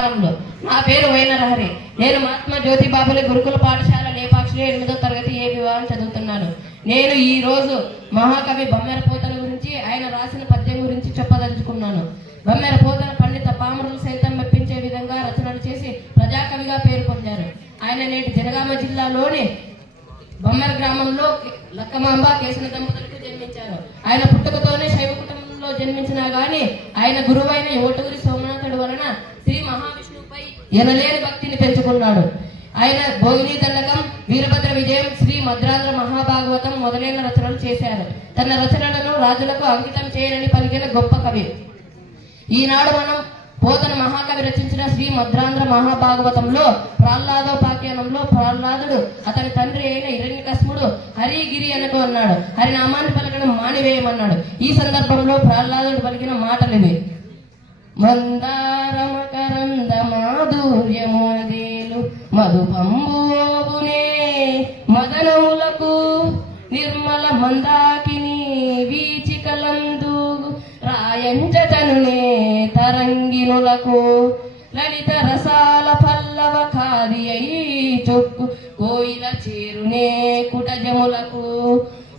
నా పేరు వైనరహరి. నేను మహాత్మా జ్యోతిబాబులే గురుకుల పాఠశాల లేపాక్షిలో 8వ తరగతి ఏ విభాగం చదువుతున్నాను. నేను ఈ రోజు మహాకవి బమ్మెర పోతన గురించి, ఆయన రాసిన పద్యం గురించి చెప్పదలుచుకున్నాను. బమ్మెర పోతన పండిత పామరులు సైతం మెప్పించే విధంగా రచనలు చేసి ప్రజాకవిగా పేరు పొందారు. ఆయన నేటి జనగామ జిల్లాలోని బమ్మెర గ్రామంలో లక్కమాంబ కేశన దంపతులకు జన్మించారు. ఆయన పుట్టుకతోనే శైవ కుటుంబంలో జన్మించినా గాని ఆయన గురువైన ఓటూరి సోమనాథుడు వలన శ్రీ మహావిష్ణువుపై ఎనలేని భక్తిని పెంచుకున్నాడు. ఆయన భోగిని దండకం, వీరభద్ర విజయం, శ్రీ మద్రాంధ్ర మహాభాగవతం మొదలైన రచనలు చేశారు. తన రచనలను రాజులకు అంకితం చేయనని పలికిన గొప్ప కవి. ఈనాడు మనం పోతన మహాకవి రచించిన శ్రీ మద్రాంధ్ర మహాభాగవతంలో ప్రహ్లాదోపాఖ్యానంలో ప్రహ్లాదుడు అతని తండ్రి అయిన హిరణ్యకశిపుడు హరిగిరి అనకు అన్నాడు. హరినామాన్ని పలకడం మానివేయమన్నాడు. ఈ సందర్భంలో ప్రహ్లాదుడు పలికిన మాటలివి: మందారమకరంద మాధుర్యమోదేలు మధుపంబునే మదనములకు నిర్మల మందాకిని వీచికలందు రాయంజనునే తరంగినులకు లలిత రసాల పల్లవ ఖాది అయి చొక్కు కోయిల చేరునే కుటజములకు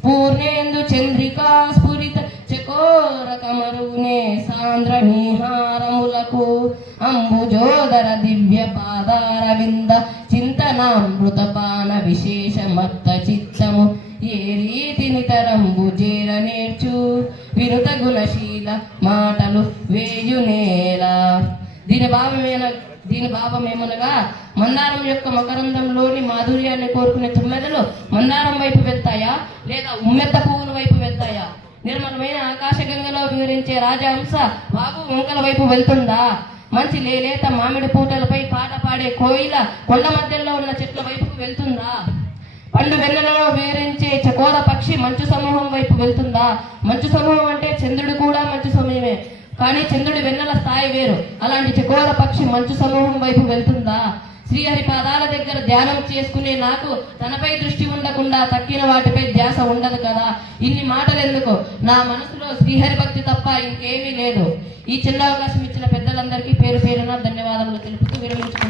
పూర్ణేందు చంద్రికా స్ఫురిత చకోర కమరునే సాంద్ర నిహారములకు అంబుజోదర దివ్య పాదార వింద చింతనామృతపాన విశేష మత్త చిత్తము ఏ రీతి నితరంబు చేర నేర్చు వినుత గుణశీల మాటలు వేయునేల. దీని భావమేమనగా, మందారం యొక్క మకరందంలోని మాధుర్యాన్ని కోరుకునే తుమ్మెదలు మందారం వైపు వెళ్తాయా, లేదా ఉమ్మెత్త పువ్వుల వైపు వెళ్తాయా? నిర్మలమైన ఆకాశగంగలో వివరించే రాజహంస వాగు వంకల వైపు వెళ్తుందా? మంచి లేలేత మామిడి పూటలపై పాట పాడే కోయిల కొండ మధ్యలో ఉన్న చెట్ల వైపుకు వెళ్తుందా? పండు వెన్నెలలో వివరించే చకోర పక్షి మంచు సమూహం వైపు వెళ్తుందా? మంచు సమూహం అంటే చంద్రుడు కూడా మంచు సమూహమే, కానీ చంద్రుడి వెన్నెల స్థాయి వేరు. అలాంటి చకోర పక్షి మంచు సమూహం వైపు వెళ్తుందా? శ్రీహరి పాదాల దగ్గర ధ్యానం చేసుకునే నాకు తనపై దృష్టి ఉండకుండా తక్కిన వాటిపై ధ్యాస ఉండదు కదా. ఇన్ని మాటలు ఎందుకు? నా మనసులో శ్రీహరి భక్తి తప్ప ఇంకేమీ లేదు. ఈ చిన్న అవకాశం ఇచ్చిన పెద్దలందరికీ పేరు పేరున ధన్యవాదములు తెలుపుతూ విరమించుకుంటున్నాను.